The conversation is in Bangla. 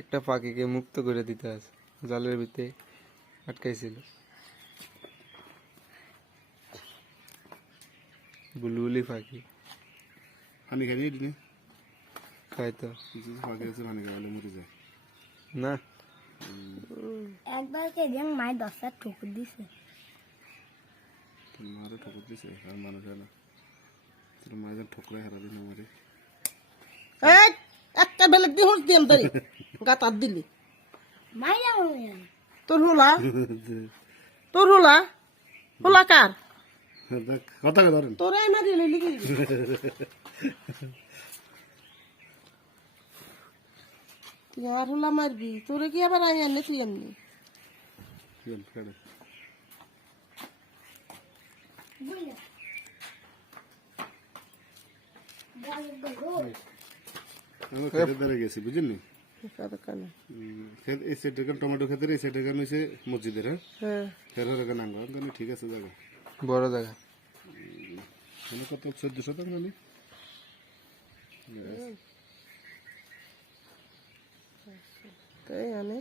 একটা পাখিকে মুক্ত করে দিতে আছে, জালের ভিতরে আটকাইছিল। বুলবুলি পাখি পানি খাই দিনে খায় তো কিছু পাখি আছে পানি খাওয়ালে মরে যায় না। একবার সেদিন মায়ের 10টা ঠুকুর দিছে। তোর মারে ঠকুর দিছে আর মানুষ হয় না, তোর মা যেন ঠকরাই হারা দিন আমারে। এই একটা বেলেগ দিয়ে হুঁস দিয়াম তাই গাতার দিলি মাইরা মনে হয় তোর হুলা হুলা কার কথা ধরেন তোরে মারি লইলি কি তুই আর হুলা মারবি তোরে কি আবার আই আনে তুই এমনি বুঝলা আমি খেতের দ্বারা গেছি বুঝলি কানে এই সেটের গান টমেটো খেতের এই সেটের গান হয়েছে মসজিদের। হ্যাঁ হ্যাঁ ফেরার গান আঙ্গ আমি ঠিক আছে জায়গা বড় জায়গা। মানে কত 14 শতক জানি তাই আনে